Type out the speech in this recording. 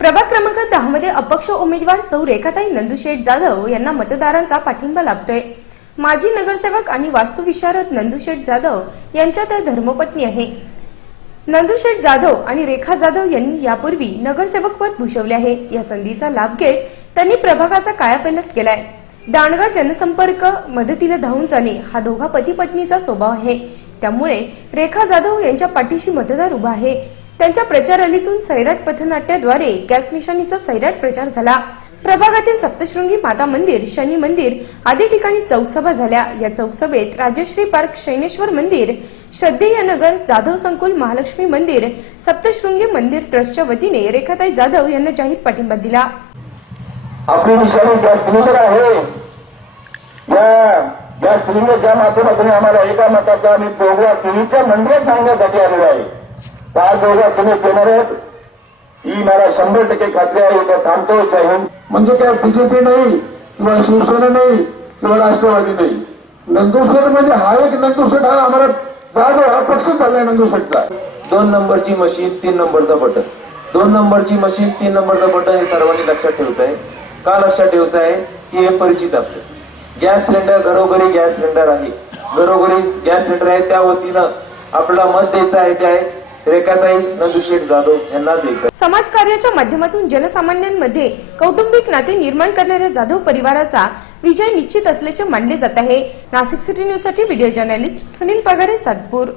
प्रभाग क्रमांक दहा मध्ये अपक्ष उमेदवार सौ रेखाताई नंदुशेठ जाधव यांना मतदारांचा पाठिंबा लाभतोय. माजी नगरसेवक आणि वास्तुविशारद नंदुशेठ जाधव यांच्या त्या धर्मपत्नी आहे. नंदुशेठ जाधव आणि रेखा जाधव यांनी यापूर्वी नगरसेवक पद भूषवले आहे. या संधीचा लाभ घेत त्यांनी प्रभागाचा कायापलट केलाय. दांडगा जनसंपर्क मदतीला धावून जाणे हा दोघा पती पत्नीचा स्वभाव आहे. त्यामुळे रेखा जाधव यांच्या पाठीशी मतदार उभा आहे. त्यांच्या प्रचार रॅलीतून सैराट पथनाट्याद्वारे गॅस निशाणीचा सैराट प्रचार झाला. प्रभागातील सप्तशृंगी माता मंदिर शनी मंदिर आदी ठिकाणी चौसभा झाल्या. या चौसभेत राजश्री पार्क शैनेश्वर मंदिर श्रद्धेय नगर जाधव संकुल महालक्ष्मी मंदिर सप्तशृंगी मंदिर ट्रस्टच्या वतीने रेखाताई जाधव यांना जाहीर पाठिंबा दिला. आपली निशाणी गॅस सिलेंडर आहे. या गॅस सिलेंडरच्या माध्यमातून आम्हाला एका मताचा आम्ही प्रोग्राम टीव्हीच्या मंदिरात सांगण्यासाठी आलेलो आहे. आज प्रोग्राम तुम्ही देणार आहेत. ही मला शंभर टक्के खात्री आहे इथं थांबतो जय हिंद. म्हणजे काय बीजेपी नाही किंवा शिवसेना नाही किंवा राष्ट्रवादी नाही? नंदुरशेठ म्हणजे हा एक नंदुरशेठ हा आम्हाला जाधव हा पक्ष झालाय नंदुरशेठचा दोन नंबरची मशीन तीन नंबरचं बटन. दोन नंबरची मशीन तीन नंबरचं बटन हे सर्वांनी लक्षात ठेवत आहे का लक्षात ठेवत आहे की हे परिचित आपलं. गॅस सिलेंडर घरोघरी गॅस सिलेंडर आहे. घरोघरी गॅस सिलेंडर आहे त्या वतीनं आपल्याला मत द्यायचं आहे ते आहे रेखाताई नंदुशेठ जाधव यांना समाजकार्याच्या माध्यमातून जनसामान्यांमध्ये कौटुंबिक नाते निर्माण करणाऱ्या जाधव परिवाराचा विजय निश्चित असल्याचे मानले जात आहे. नाशिक सिटी न्यूजसाठी व्हिडिओ जर्नलिस्ट सुनील पगारे सातपूर.